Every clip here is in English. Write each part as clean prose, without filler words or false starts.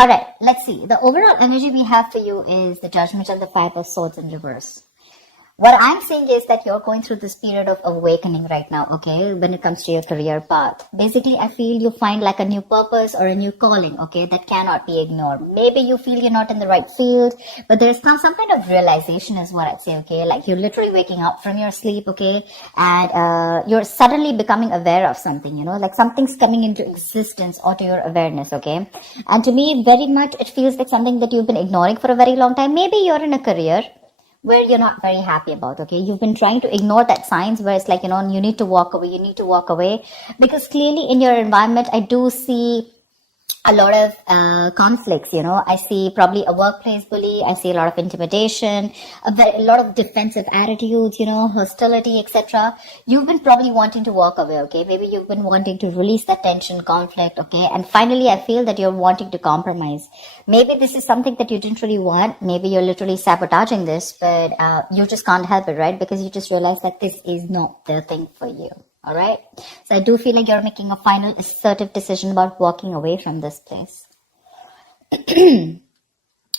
All right, let's see. The overall energy we have for you is the Judgment and the Five of Swords in reverse. What I'm saying is that you're going through this period of awakening right now, okay, when it comes to your career path. Basically, I feel you find like a new purpose or a new calling, okay, that cannot be ignored. Maybe you feel you're not in the right field, but there's some kind of realization is what I'd say, okay, like you're literally waking up from your sleep, okay, and you're suddenly becoming aware of something, you know, like something's coming into existence or to your awareness, okay. And to me, very much, it feels like something that you've been ignoring for a very long time. Maybe you're in a career where you're not very happy about, okay? You've been trying to ignore that signs where it's like, you know, you need to walk away, because clearly in your environment, I do see a lot of conflicts, you know. I see probably a workplace bully. I see a lot of intimidation, a lot of defensive attitudes, you know, hostility, etc. You've been probably wanting to walk away, okay? Maybe you've been wanting to release that tension, conflict, okay? And finally, I feel that you're wanting to compromise. Maybe this is something that you didn't really want. Maybe you're literally sabotaging this, but you just can't help it, right? Because you just realize that this is not the thing for you. All right. So I do feel like you're making a final assertive decision about walking away from this place. In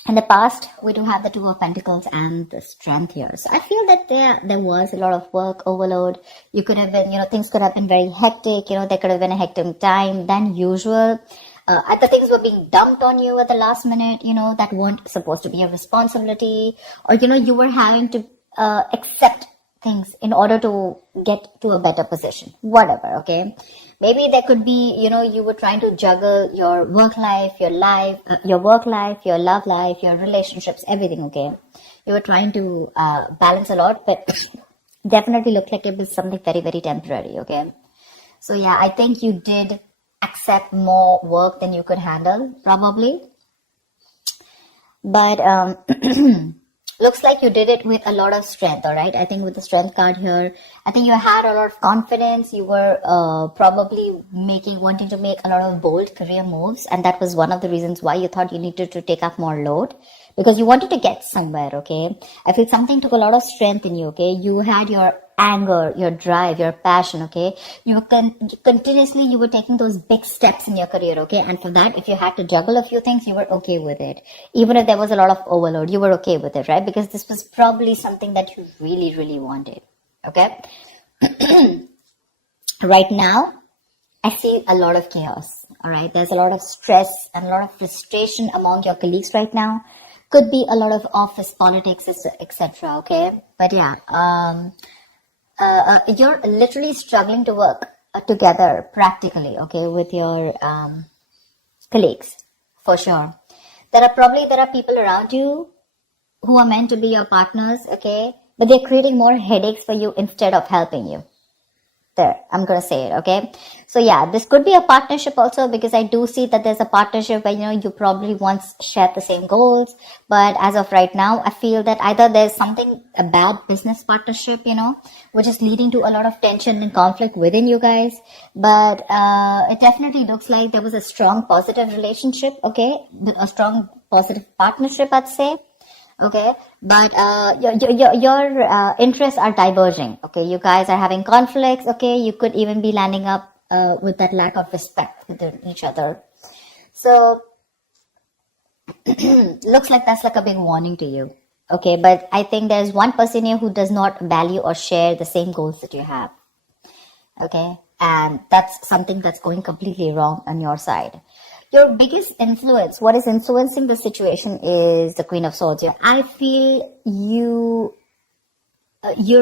the past, we do have the Two of Pentacles and the Strength here. So I feel that there was a lot of work overload. You could have been, you know, things could have been very hectic. You know, there could have been a hectic time than usual. The things were being dumped on you at the last minute, you know, that weren't supposed to be a responsibility. Or, you know, you were having to accept things in order to get to a better position, whatever, okay? Maybe there could be, you know, you were trying to juggle your work life, your work life, your love life, your relationships, everything, okay? You were trying to balance a lot, but definitely looked like it was something very, very temporary, okay? So yeah, I think you did accept more work than you could handle, probably. But looks like you did it with a lot of strength, all right? I think with the Strength card here, I think you had a lot of confidence. You were probably wanting to make a lot of bold career moves. And that was one of the reasons why you thought you needed to take up more load, because you wanted to get somewhere, okay? I feel something took a lot of strength in you, okay? You had your anger, your drive, your passion, okay? You were taking those big steps in your career, okay? And for that, if you had to juggle a few things, you were okay with it. Even if there was a lot of overload, you were okay with it, right? Because this was probably something that you really, really wanted, okay? Right now, I see a lot of chaos, all right? There's a lot of stress and a lot of frustration among your colleagues right now. Could be a lot of office politics, etc., okay? But yeah, you're literally struggling to work together practically, okay, with your colleagues, for sure. There are people around you who are meant to be your partners, okay, but they're creating more headaches for you instead of helping you. There, I'm going to say it, okay? So yeah, this could be a partnership also, because I do see that there's a partnership where, you know, you probably once shared the same goals, but as of right now, I feel that either there's a bad business partnership, you know, which is leading to a lot of tension and conflict within you guys, but it definitely looks like there was a strong positive relationship, okay, a strong positive partnership, I'd say. Okay, but your interests are diverging. Okay, you guys are having conflicts. Okay, you could even be landing up with that lack of respect within each other. So looks like that's like a big warning to you. Okay, but I think there's one person here who does not value or share the same goals that you have. Okay, and that's something that's going completely wrong on your side. Your biggest influence, what is influencing the situation, is the Queen of Swords. I feel you're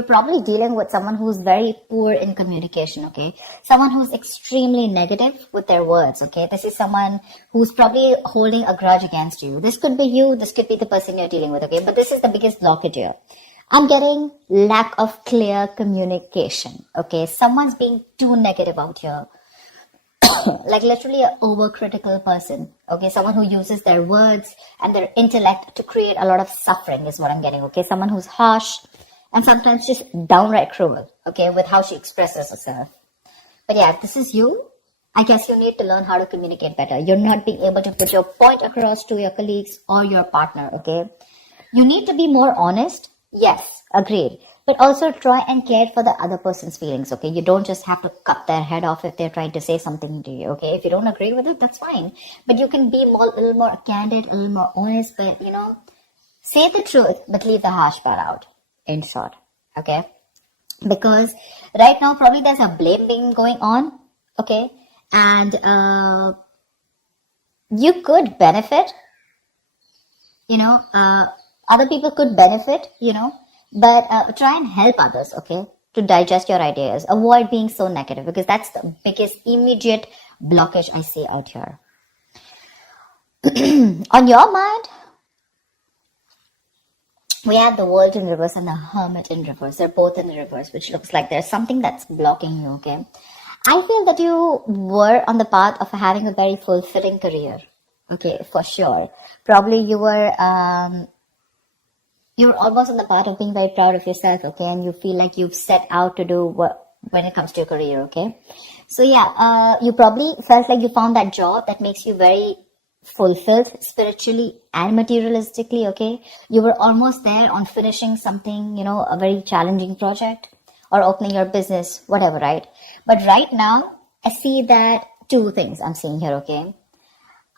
probably dealing with someone who's very poor in communication, okay? Someone who's extremely negative with their words, okay? This is someone who's probably holding a grudge against you. This could be you, this could be the person you're dealing with, okay? But this is the biggest blockage here. I'm getting lack of clear communication, okay? Someone's being too negative out here. Like literally an overcritical person, okay? Someone who uses their words and their intellect to create a lot of suffering is what I'm getting, okay? Someone who's harsh and sometimes just downright cruel, okay, with how she expresses herself. But yeah, if this is you, I guess you need to learn how to communicate better. You're not being able to put your point across to your colleagues or your partner, okay? You need to be more honest. Yes, agreed. but also try and care for the other person's feelings, okay? You don't just have to cut their head off if they're trying to say something to you, okay? If you don't agree with it, that's fine. But you can be a little more candid, a little more honest, but, say the truth, but leave the harsh part out, in short, okay? Because right now, probably there's a blame game going on, okay? And you could benefit, other people could benefit, but try and help others, okay, to digest your ideas. Avoid being so negative, because that's the biggest immediate blockage I see out here. On your mind, we have the World in reverse and the Hermit in reverse. They're both in the reverse, which looks like there's something that's blocking you, okay? I feel that you were on the path of having a very fulfilling career, okay, for sure. Probably you were almost on the path of being very proud of yourself, okay, and you feel like you've set out to do what when it comes to your career, okay? So yeah, you probably felt like you found that job that makes you very fulfilled spiritually and materialistically, okay? You were almost there on finishing something, a very challenging project or opening your business, whatever, right? But right now, I see that two things I'm seeing here, okay?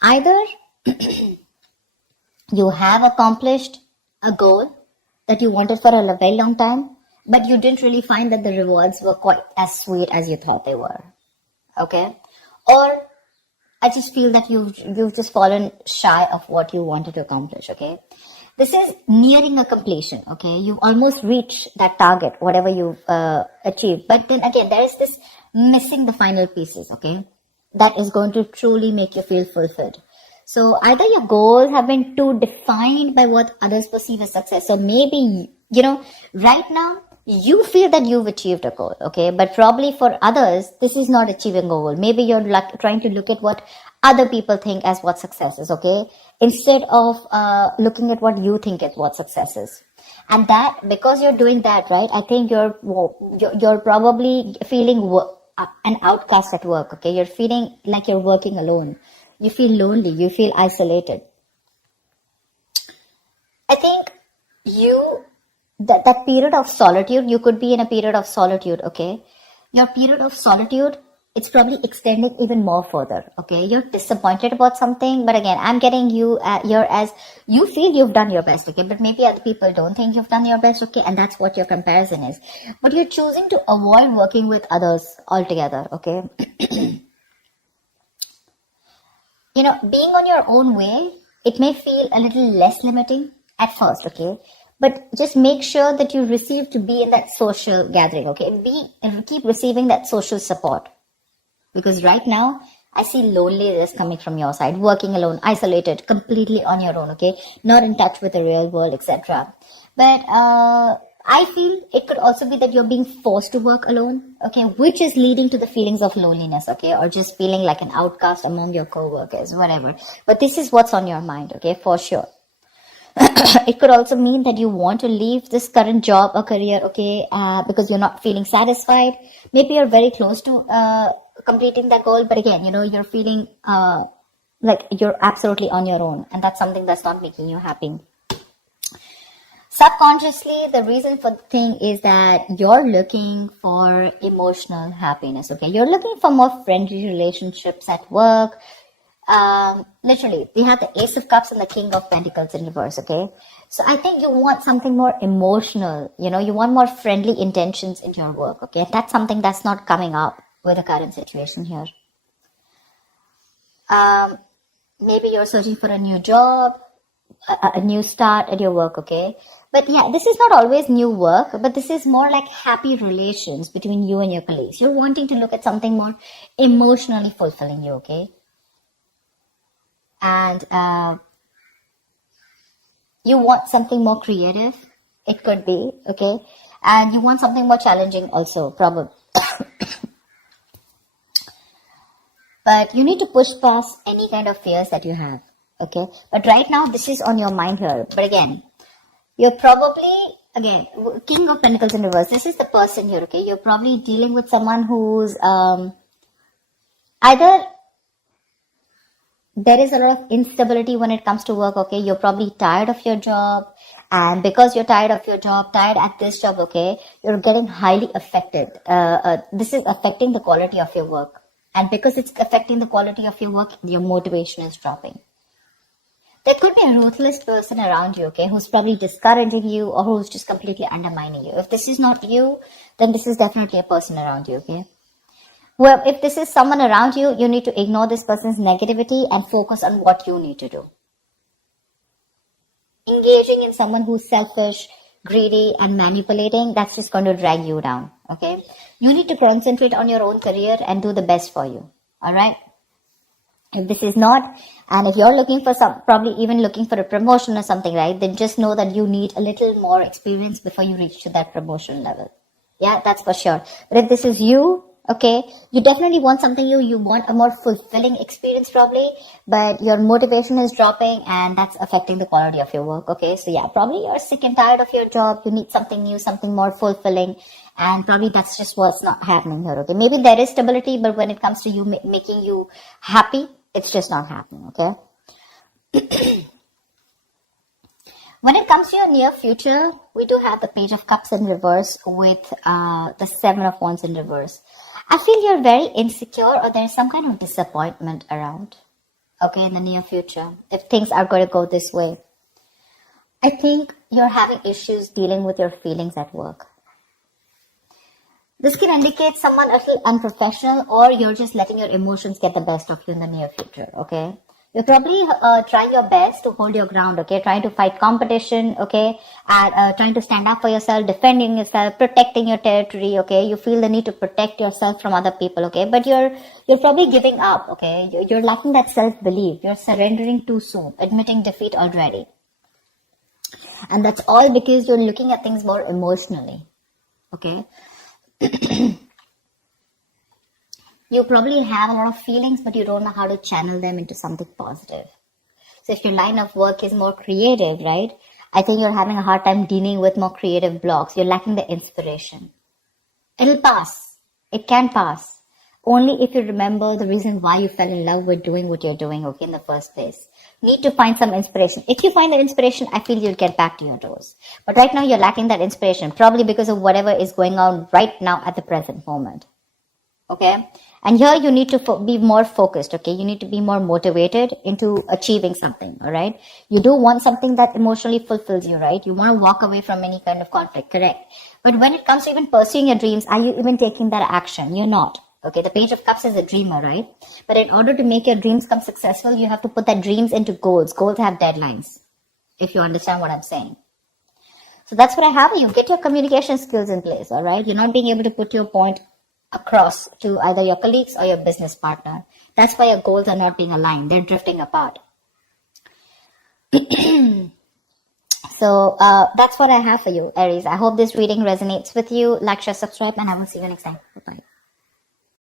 Either you have accomplished a goal that you wanted for a very long time, but you didn't really find that the rewards were quite as sweet as you thought they were, okay? Or I just feel that you've just fallen shy of what you wanted to accomplish, okay? This is nearing a completion, okay? You've almost reached that target, whatever you've achieved. But then again, there is this missing the final pieces, okay? That is going to truly make you feel fulfilled. So either your goals have been too defined by what others perceive as success. So maybe, right now, you feel that you've achieved a goal, okay? But probably for others, this is not achieving a goal. Maybe you're trying to look at what other people think as what success is, okay? Instead of looking at what you think is what success is. And that, because you're doing that, right, I think you're probably feeling an outcast at work, okay? You're feeling like you're working alone. You feel lonely. You feel isolated. I think that period of solitude, you could be in a period of solitude, okay? Your period of solitude, it's probably extending even more further, okay? You're disappointed about something, but again, I'm getting you here as you feel you've done your best, okay? But maybe other people don't think you've done your best, okay? And that's what your comparison is. But you're choosing to avoid working with others altogether, okay? Being on your own way, it may feel a little less limiting at first, okay? But just make sure that you receive to be in that social gathering, okay? Keep receiving that social support. Because right now, I see loneliness coming from your side, working alone, isolated, completely on your own, okay? Not in touch with the real world, etc. But I feel it could also be that you're being forced to work alone, okay? Which is leading to the feelings of loneliness, okay? Or just feeling like an outcast among your co-workers, whatever. But this is what's on your mind, okay? For sure. It could also mean that you want to leave this current job or career, okay, because you're not feeling satisfied. Maybe you're very close to completing that goal, but again, you're feeling like you're absolutely on your own, and that's something that's not making you happy. Subconsciously, the reason for the thing is that you're looking for emotional happiness, okay? You're looking for more friendly relationships at work. Literally, we have the Ace of Cups and the King of Pentacles in reverse, okay? So I think you want something more emotional, you want more friendly intentions in your work, okay? That's something that's not coming up with the current situation here. Maybe you're searching for a new job, a new start at your work, okay? But yeah, this is not always new work, but this is more like happy relations between you and your colleagues. You're wanting to look at something more emotionally fulfilling you, okay? And you want something more creative, it could be, okay? And you want something more challenging also, probably. But you need to push past any kind of fears that you have, okay? But right now, this is on your mind here. But again, you're probably, King of Pentacles in reverse, this is the person here, okay? You're probably dealing with someone who's either There is a lot of instability when it comes to work, okay? You're probably tired of your job. And because you're tired of your job, tired at this job, okay, you're getting highly affected. This is affecting the quality of your work. And because it's affecting the quality of your work, your motivation is dropping. There could be a ruthless person around you, okay, who's probably discouraging you or who's just completely undermining you. If this is not you, then this is definitely a person around you, okay? Well, if this is someone around you, you need to ignore this person's negativity and focus on what you need to do. Engaging in someone who's selfish, greedy, and manipulating, that's just going to drag you down, okay? You need to concentrate on your own career and do the best for you, all right? If this is not, and if you're looking for probably even looking for a promotion or something, right, then just know that you need a little more experience before you reach to that promotion level. Yeah, that's for sure. But if this is you, okay, you definitely want something you want a more fulfilling experience probably, but your motivation is dropping and that's affecting the quality of your work, okay? So yeah, probably you're sick and tired of your job. You need something new, something more fulfilling, and probably that's just what's not happening here, okay? Maybe there is stability, but when it comes to you making you happy, it's just not happening, okay? When it comes to your near future, we do have the Page of Cups in reverse with the Seven of Wands in reverse. I feel you're very insecure or there's some kind of disappointment around, okay, in the near future, if things are going to go this way. I think you're having issues dealing with your feelings at work. This can indicate someone a little unprofessional or you're just letting your emotions get the best of you in the near future, okay? You're probably trying your best to hold your ground, okay? Trying to fight competition, okay? And trying to stand up for yourself, defending yourself, protecting your territory, okay? You feel the need to protect yourself from other people, okay? But you're probably giving up, okay? You're lacking that self-belief. You're surrendering too soon, admitting defeat already. And that's all because you're looking at things more emotionally, okay? You probably have a lot of feelings, but you don't know how to channel them into something positive. So if your line of work is more creative, right? I think you're having a hard time dealing with more creative blocks. You're lacking the inspiration. It'll pass. It can pass. Only if you remember the reason why you fell in love with doing what you're doing, okay, in the first place. Need to find some inspiration. If you find the inspiration, I feel you'll get back to your toes. But right now, you're lacking that inspiration, probably because of whatever is going on right now at the present moment. Okay? And here you need to be more focused, okay? You need to be more motivated into achieving something, all right? You do want something that emotionally fulfills you, right? You want to walk away from any kind of conflict, correct? But when it comes to even pursuing your dreams, are you even taking that action? You're not. Okay, the Page of Cups is a dreamer, right? But in order to make your dreams come successful, you have to put that dreams into goals. Goals have deadlines, if you understand what I'm saying. So that's what I have. You get your communication skills in place, all right? You're not being able to put your point across to either your colleagues or your business partner. That's why your goals are not being aligned. They're drifting apart. So that's what I have for you, Aries. I hope this reading resonates with you. Like, share, subscribe, and I will see you next time. Bye-bye.